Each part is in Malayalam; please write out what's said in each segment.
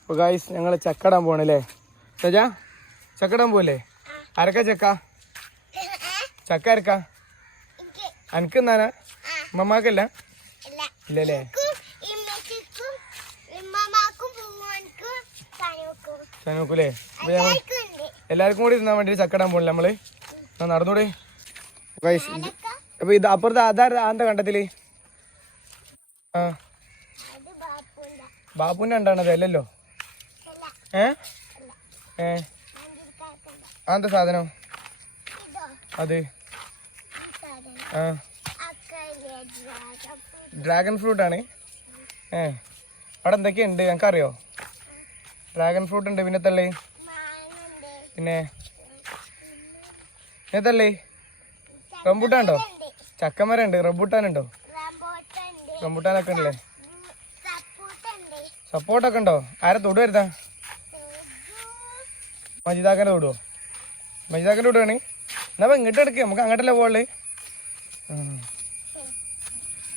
അപ്പോൾ ഗായ്സ് ഞങ്ങൾ ചക്കടാൻ പോണല്ലേ സജാ ചക്കടാൻ പോവല്ലേ? അരക്ക ചക്ക? ചക്ക അരക്ക അനക്ക് എന്നാനാ മമ്മാക്കല്ല ഇല്ലല്ലേ? ചനോക്കൂലേ? അപ്പൊ എല്ലാവർക്കും കൂടി ഇരുന്നാൻ വേണ്ടി ചക്കടാൻ പോണില്ല നമ്മൾ? നടന്നൂടെ? അപ്പൊ ഇത് അപ്പുറത്ത് അതാ ആന്ത കണ്ടത്തിൽ? ആ. ബാപ്പുവിന്റെ ഉണ്ടാണത് അല്ലല്ലോ. ഏ? ഏ? അതെന്താ സാധനം? അത്. ആ. ഡ്രാഗൺ ഫ്രൂട്ട് ആണ്. ഏ. അവിടെ എന്തൊക്കെയുണ്ട്? ഞങ്ങൾക്കറിയോ? ഡ്രാഗൺ ഫ്രൂട്ട് ഉണ്ട്. പിന്നെ തള്ളി. പിന്നെ? പിന്നെ തള്ളി. റംബൂട്ടാൻ ഉണ്ടോ? ചക്കമരം ഉണ്ട് റംബൂട്ടാൻ ഉണ്ടോ? റംബൂട്ടാനൊക്കെ ഉണ്ടല്ലേ? സപ്പോർട്ടൊക്കെ ഉണ്ടോ? ആരെ തൊടു വരുത്താ? മജിതാക്കന്റെ തൊടുവോ മജിതാക്കന്റെ തൊടുവാണ് എന്നാ അപ്പൊ ഇങ്ങോട്ട് എടുക്കുക നമുക്ക് അങ്ങോട്ടല്ലേ പോൾ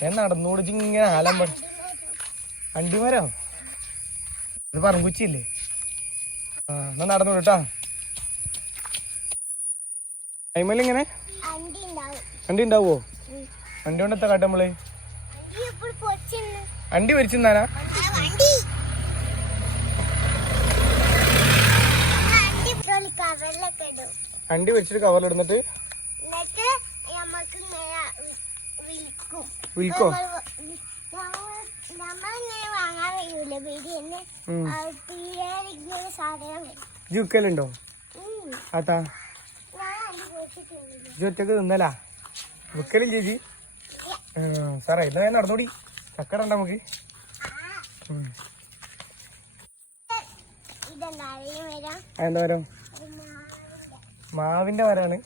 ഞാൻ നടന്നോടിച്ച് ഇങ്ങനെ ആലം പണി അണ്ടിമരോ? ഇത് പറമ്പുച്ചില്ലേ ആ എന്നാ നടന്നു കേട്ടാ അയിമലിങ്ങനെ അണ്ടി ഉണ്ടാവോ? അണ്ടി കൊണ്ട് എത്ര കാട്ടെ നമ്മൾ. അണ്ടി വരിച്ചെന്നാനാ കവറിലൊക്കെ ഇടും വണ്ടി വെച്ചിട്ട് കവറിലിടുന്നിട്ട് എന്നിട്ട് നമുക്ക് ഇങ്ങനെ വിൽക്കും വിൽക്കോ നമ്മളിങ്ങനെ വാങ്ങാൻ കഴിയൂല ബിരിയാണി ഉം. തീരെ വെച്ചിട്ട് വരും. ഇടുന്നിട്ട് വിൽക്കലുണ്ടോ? ഉം. ആട്ടാ. ഒറ്റയ്ക്ക് തിന്നലാ? വിൽക്കലും ചേച്ചി സാറേ ഇന്ന് ഞാൻ നടന്നോടി. ചക്കട നമുക്ക്. എന്താ വരാം? മാവിന്റെ മരമാണ്.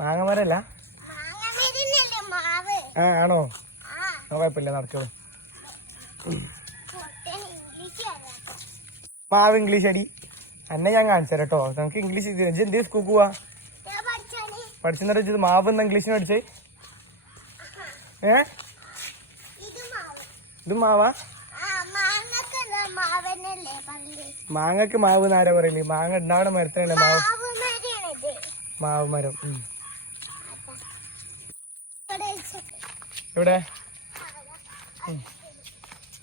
മാങ്ങ മരമല്ല ആണോ? കുഴപ്പമില്ല നടക്കോളൂ മാവ് ഇംഗ്ലീഷ് അടി. അന്നെ ഞാൻ കാണിച്ചു കേട്ടോ. നമുക്ക് ഇംഗ്ലീഷ് എന്ത് സ്കൂൾ പോവാ? പഠിച്ചെന്നു വെച്ചത് മാവ് എന്ന ഇംഗ്ലീഷിന് പഠിച്ചേ? ഏ? ഇത് മാവ്? മാങ്ങക്ക് മാവ് എന്നാരാ പറയൽ? മാങ്ങ ഉണ്ടാവണ മരത്തിനല്ലേ മാവ്? മാവ് മരം. ഇവിടെ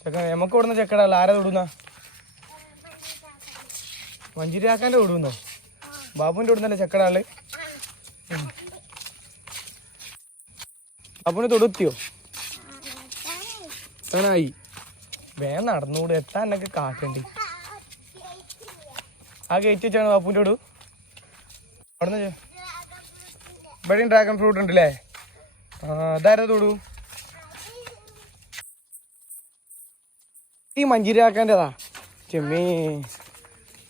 ചെക്ക നമുക്ക് ഇവിടുന്ന് ചെക്കടല്ല ആരാ തൊടുന്ന? മഞ്ചിരിയാക്കാന്റെ തൊടുന്നോ? ബാബുവിന്റെ തൊടുന്നല്ലേ ചെക്കടാൾ ബാബുവിന് തൊടുത്തിയോ? എത്താനായി വേഗം നടന്നുകൂടെ എത്താൻ എന്നൊക്കെ കാട്ടണ്ടി ആ ഗേറ്റ് വെച്ചാണ് ബാപ്പുവിന്റെ ഇടൂ അവിടെ നിന്ന് ഇവിടെയും ഡ്രാഗൺ ഫ്രൂട്ട് ഉണ്ട് അല്ലേ ആ തൊടൂ? ഈ ഈ മഞ്ചിരിയാക്കാന്റെതാ ചെമ്മീ.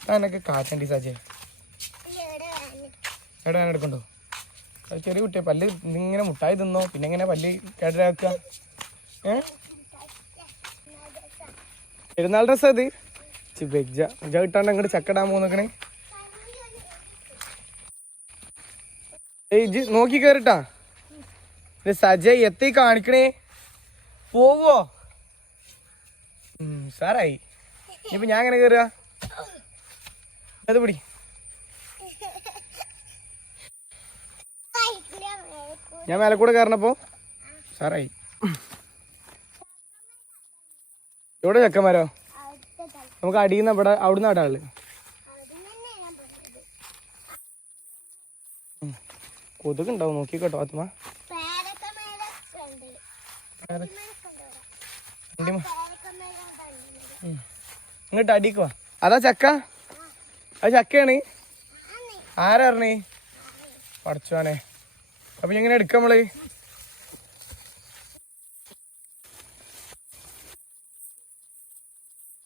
താനൊക്കെ കാറ്റണ്ടി സാജേ. എടാ ഞാൻ എടുക്കണ്ടോ? അത് ചെറിയ കുട്ടിയെ. പല്ല് ഇങ്ങനെ മുട്ടായി തിന്നോ? പിന്നെ ഇങ്ങനെ പല്ല് കേടരാക്ക ഏ? പെരുന്നാൾ ഡ്രസ്സാ ചി വെജ വെജ കിട്ടാണ്ട് അങ്ങോട്ട് ചക്കടാൻ പോന്നേക്കണേ. ഏയ് നോക്കി കേറിട്ടാ. സജയ് എത്തി കാണിക്കണേ. പോവോ? സാറായി. ഇപ്പൊ ഞാൻ എങ്ങനെ കേറുക? അത് പിടി. ഞാൻ മേലെ കൂടെ കയറണപ്പോ സാറായി. എവിടെ ചെക്കന്മാരോ? നമുക്ക് അടിയിൽ നിന്ന് ഇവിടെ അവിടുന്ന് ആടാൾ. കൊതുക് ഉണ്ടാവും നോക്കി കേട്ടോ ആത്മ ഇങ്ങോട്ട് അടിക്ക് വാ. അതാ ചക്ക. അത് ചക്കയാണ്. ആരാ പഠിച്ചുവാനെ അപ്പൊ എങ്ങനെ എടുക്കാം നമ്മൾ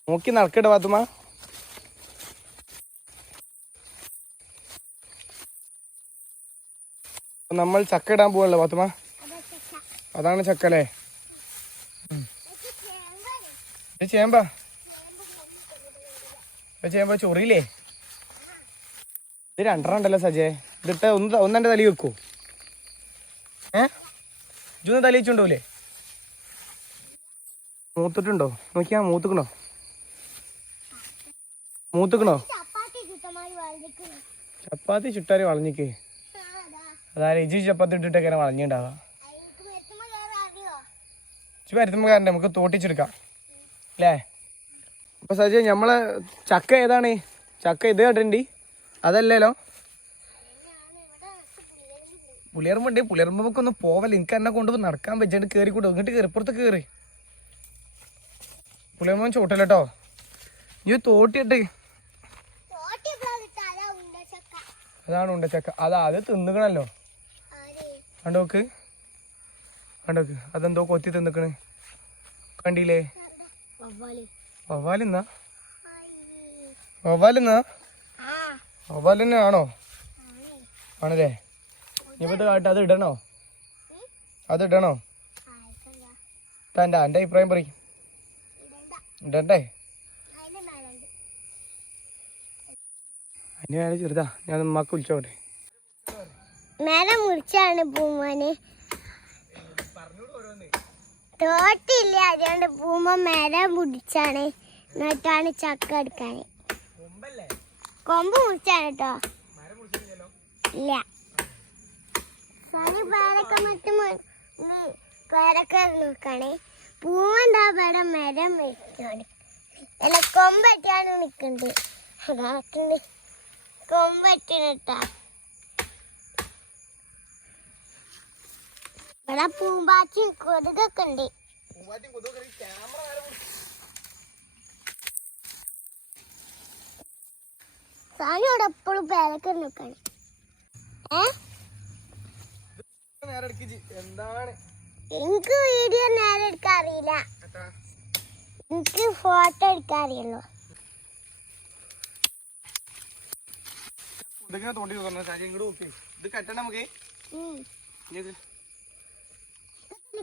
നോക്കി നടക്കട്ടെ പാത്തുമ്മ അപ്പൊ നമ്മൾ ചക്ക ഇടാൻ പോവല്ലോ പാത്തുമ്മ അതാണ് ചക്ക അല്ലേ? ചേമ്പാ. ചേമ്പാ ചൊറിയില്ലേ? ഇത് രണ്ടെണ്ണം ഉണ്ടല്ലോ സജേ. ഇതിട്ട് ഒന്ന് ഒന്നെന്റെ തലി വെക്കൂ. ഏ? ഇജൊന്ന് തലി വെച്ചുണ്ടാവൂലേ മൂത്തിട്ടുണ്ടോ? നോക്കിയാ മൂത്തുക്കണോ? മൂത്തുക്കണോ? ചപ്പാത്തി ചുട്ടാരി വളഞ്ഞിക്ക് അതായത് ഇജി ചപ്പത്തി ഇട്ടിട്ടൊക്കെ വളഞ്ഞിണ്ടാവാം എനിക്ക് മെത്തുമ്പോ കയറി അറിയോ ഇച്ചി കാരണം നമുക്ക് തോട്ടിച്ചെടുക്കാം. അല്ലേ അപ്പൊ സജി നമ്മളെ ചക്ക ഏതാണ്? ചക്ക ഇത് കേട്ടിട്ടുണ്ട് അതല്ലല്ലോ. പുളിയറുമ്പൊക്കെ ഒന്ന് പോവല്ല. എനിക്ക് എന്നെ കൊണ്ട് നടക്കാൻ വെച്ചിട്ട് കയറി കൂടെ. ഇങ്ങോട്ട് കയറി പുറത്ത് കയറി പുളിയറുമ്പോ ചോട്ടല്ലോ ഈ തോട്ടിട്ട് തോട്ടി പ്ലാവിട്ട് അതാ ഉണ്ട ചക്ക. അതാണ് ഉണ്ട ചക്ക. അതാ അത് തിന്നുകണല്ലോ കണ്ടോക്ക് കണ്ടോക്ക് അതെന്തോ കൊത്തി തിന്നിക്കണ്. കണ്ടില്ലേ? വവ്വാൽ വവ്വാലിന്നാ? വവ്വാലിന്നാ? തന്നെ ആണോ? ആണല്ലേ? ഇനിയിപ്പോ ഇത് കാട്ട് അത് ഇടണോ? അത് ഇടണോ? തന്റെ എന്റെ അഭിപ്രായം പറയും. ഇടണ്ട? അതിന് വേറെ ചെറുതാ? ഞാൻ ഉമ്മാക്ക് വിളിച്ചോട്ടെ. മേലെ മുറിച്ചാണ് പൂമോന്. തോട്ടില്ല അതുകൊണ്ട് പൂമ മേലെ മുടിച്ചാണ് എന്നിട്ടാണ് ചക്ക എടുക്കാൻ കൊമ്പ് മുറിച്ചാണ് കേട്ടോ ഇല്ല. സനി പേരൊക്കെ മറ്റും പേരൊക്കെ നോക്കാണ്. പൂവെന്താ പേടെ മരം വെച്ചാണ് അല്ല കൊമ്പറ്റാണ് നിൽക്കുന്നത് അതാക്കുന്നത് ഇവിടെ പൂമ്പാച്ചും കൊതുകൊക്കെ ഉണ്ട്. സാനി അവിടെ എപ്പോഴും പേരൊക്കെ നിൽക്കാണ് എനിക്ക് വീഡിയോ നേരെ എടുക്കാൻ അറിയില്ല. എനിക്ക് ഫോട്ടോ എടുക്കാൻ അറിയുള്ളൂ. ഇതിങ്ങനെ തോണ്ടി തുറന്ന സാരി ഇങ്ങോട്ട് നോക്കി. ഇത് കെട്ടണം നമുക്ക്.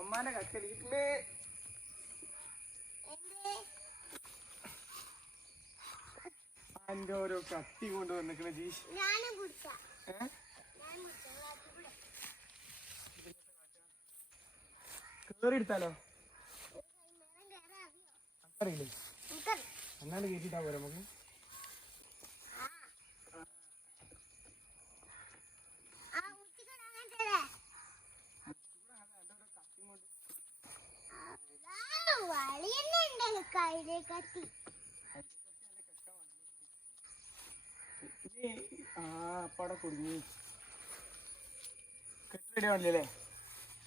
അമ്മമ്മാന്റെ? അതിന്റെ ഓരോ കത്തി കൊണ്ട് വന്നിക്കണ ജീഷ് കേറിയെടുത്താലോ? അറിയില്ലേ ഏഹ് കേട്ടിട്ടാ പോരാ കത്തിക്കൂടെ. കേറി എടുത്താലോ ഒരു കൈ മരം കയറാൻ അറിയോ? അറിയില്ലേ എനിക്കറിയാം. എന്നാണ്ട് കയറ്റിട്ടാ പോരെ നമുക്ക് ആ കുട്ടികൾ അങ്ങനത്തെ വളി തന്നെ ഉണ്ടല്ലോ കയ്യിലെ കത്തി. ഇനി ആ അപ്പാടെ കുടുങ്ങി. കെട്ട് റെഡി ആവണില്ലേ?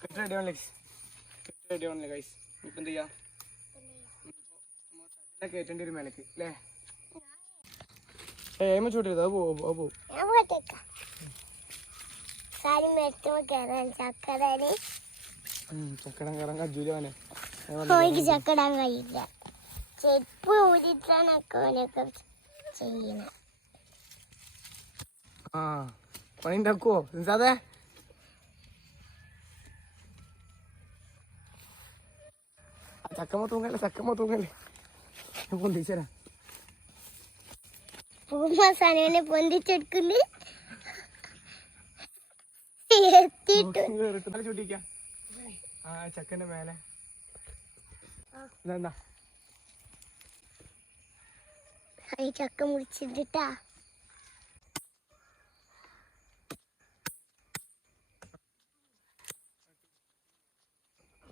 കെട്ട് റെഡി ആവണില്ലേ കെട്ട് റെഡി ആവണില്ലേ കൈസ് ഇപ്പം എന്ത് ചെയ്യാം? സച്ചിനെ കയറ്റേണ്ടി ഒരു മേലക്ക് അല്ലേ ഏമ ചൂട്ടരുത് അത് പോവും അത് പോവും ഞാൻ പോട്ടേക്കാം സാരി മെത്തുമ്പോ കയറാൻ ചക്കടാന് ചക്കടം കയറാൻ ചക്കടാൻ കഴിയില്ല. ചെരുപ്പ് ഊരിട്ടാണ് അക്കോനൊക്കെ ചെയ്യണേ ആ പണി ഉണ്ടാക്കുവോ സാധേ ചക്കമ്മ തൂങ്ങല്ലേ ചക്കമ്മ തൂങ്ങല്ലേ. പൊന്തിച്ചരാ. പൂമ സനനെ പൊന്തിച്ചെടുക്കുന്നു. എത്തിയിട്ട്. ആ ചക്കന്റെ മേലെ. ഇതെന്താ ഈ ചക്ക മുറിച്ചിട്ടാ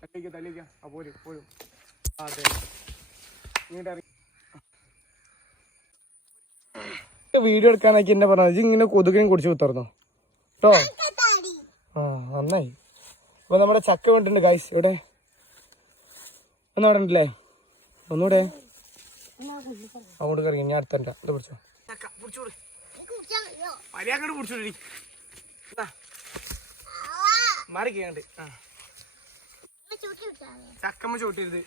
തല്ലിക്ക തല്ലിക്ക. ആ പോരും പോരും. അതെ. ഇങ്ങോട്ട് ഇറങ്ങി. വീഡിയോ എടുക്കാനൊക്കെ എന്നെ പറഞ്ഞത്. ഇങ്ങനെ കൊതുകയും കുടിച്ച് കുത്തർന്നോ? കേട്ടോ? ആ നന്നായി. അപ്പൊ നമ്മുടെ ചക്ക വേണ്ടിണ്ട് ഗൈസ് ഇവിടെ. ഒന്ന് പറഞ്ഞിട്ടില്ലേ ഒന്നുകൂടെ അങ്ങോട്ട് കറങ്ങി ഞാൻ അടുത്തണ്ട ഇത് പിടിച്ചോ. മര്യാദ പിടിച്ചോടി. മാറിക്കണ്ട് ചക്കമ്മ ചോട്ടിരുത്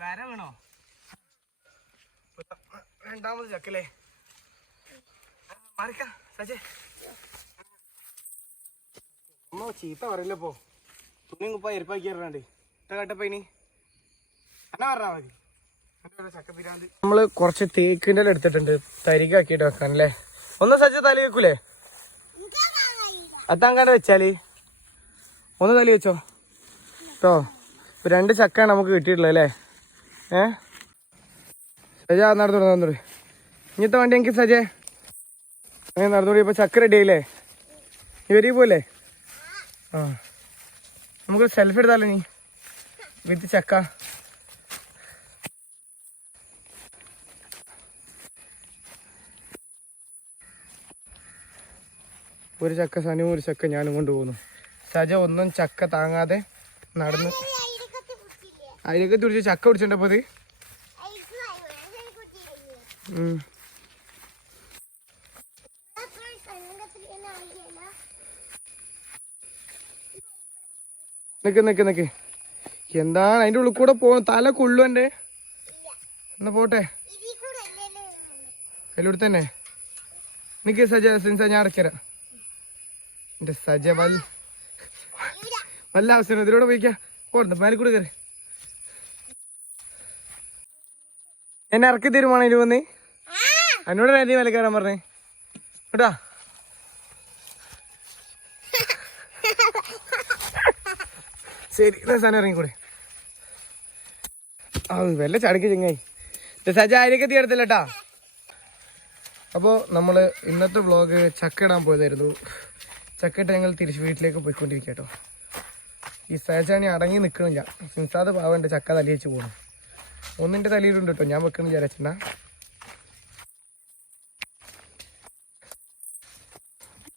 വര വീണോ? രണ്ടാമത് ചക്കല്ലേ? മാറിക്ക സജേ. അമ്മ ചീത്ത പറയില്ലപ്പോ തുണി കുപ്പ എരിപ്പാക്കി ഇറങ്ങാണ്ട് ഇട്ട കട്ടപ്പ ഇനി. എന്നാ പറഞ്ഞാ മതി. നമ്മൾ കുറച്ച് തേക്കിന്റെ എടുത്തിട്ടുണ്ട്. തരികാക്കിയിട്ട് വെക്കാൻ അല്ലേ ഒന്ന് സജ്ജ തലി വെക്കൂലേ? അത്താങ്കാണ്ട് വെച്ചാൽ? ഒന്ന് തലി വെച്ചോ? കേട്ടോ രണ്ട് ചക്കയാണ് നമുക്ക് കിട്ടിയിട്ടുള്ളത് അല്ലേ? ഏ? സജ നടന്നോട് നടന്നോട്. ഇങ്ങനത്തെ വണ്ടി എനിക്ക് സജേ നടന്നു ഇപ്പൊ ചക്ക റെഡി ആയില്ലേ? ഇവരീ പോലെ ആ. നമുക്ക് സെൽഫി എടുത്താലോ നീ വിത്ത് ചക്ക. ഒരു ചക്ക സനവും ഒരു ചക്ക ഞാനും കൊണ്ടുപോകുന്നു സജ ഒന്നും ചക്ക താങ്ങാതെ നടന്ന് അതിലേക്ക് തുടിച്ച് ചക്ക പിടിച്ചിട്ടപ്പോ ഇത് ഉം. നിക്ക് നിക്ക് നിക്ക്. എന്താണ് അതിന്റെ ഉള്ളിൽ കൂടെ പോ തല കൊള്ളു എന്റെ എന്നാ പോട്ടെ? അതിലൂടെ തന്നെ നിക്ക് സജ സിൻസ ഞാൻ അടക്കരാ എന്റെ സജ വല്ല വല്ല ആവശ്യം ഇതിലൂടെ പോയിക്കാ. പോട്ടെ മേലെ കൂടെ കയറി. എന്നെ ഇറക്കി തരുമാണോ ഇതിൽ വന്ന്? എന്നോട് മേലെ കയറാൻ പറഞ്ഞേ. കേട്ടാ? ശരി സാധനം ഇറങ്ങിക്കൂടെ. ആ വല്ല ചടക്ക് ചെങ്ങായി. സജ തീരത്തില്ല കേട്ടാ അപ്പോൾ നമ്മൾ ഇന്നത്തെ വ്ളോഗ് ചക്ക ഇടാൻ പോയതായിരുന്നു. ചക്ക ഇട്ട് ഞങ്ങൾ തിരിച്ച് വീട്ടിലേക്ക് പോയിക്കൊണ്ടിരിക്കുക കേട്ടോ ഈ സജാണി അടങ്ങി നിൽക്കണില്ല സിൻസാദ് പാവന്റെ ചക്ക തലി വെച്ച് പോകണം ഒന്നിന്റെ തലയിലുണ്ട് കേട്ടോ ഞാൻ വെക്കണം വിചാരിച്ചിട്ടുണ്ടാ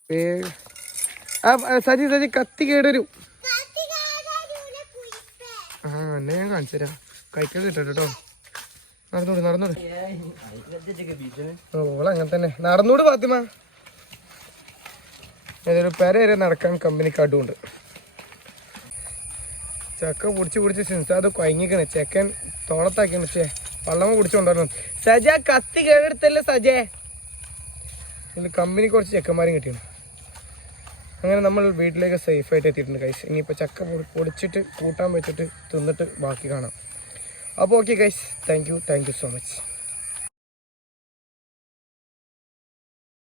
വേ- ആ ആ, സജി സജി കത്തി കേടരും എന്നെ ഞാൻ കാണിച്ചു തരാം. കഴിക്കാൻ കിട്ടോ കേട്ടോ നടന്നോട് നടന്നോട് ഓളങ്ങനെ തന്നെ. നടന്നോട് ഫാത്തിമ. ഏതൊരു പെര വരെ നടക്കാൻ കമ്പനിക്ക് അടുണ്ട് ചക്ക പിടിച്ച് പിടിച്ച് സിൻസാദ് കൊയങ്ങിക്കണ്. ചെക്കൻ തോളത്താക്കി ചേ വള്ളമ പിടിച്ചോണ്ടായിരുന്നു സജ കത്തി കേടെടുത്തല്ലേ സജേ? ഇതിൽ കമ്പനി കുറച്ച് ചെക്കന്മാരും കിട്ടിയാണ് അങ്ങനെ നമ്മൾ വീട്ടിലേക്ക് സേഫ് ആയിട്ട് എത്തിയിട്ടുണ്ട് കൈസ് ഇനിയിപ്പോൾ ചക്ക പൊടി- പൊടിച്ചിട്ട് കൂട്ടാൻ വെച്ചിട്ട് തിന്നിട്ട് ബാക്കി കാണാം. അപ്പോൾ okay guys thank you thank you so much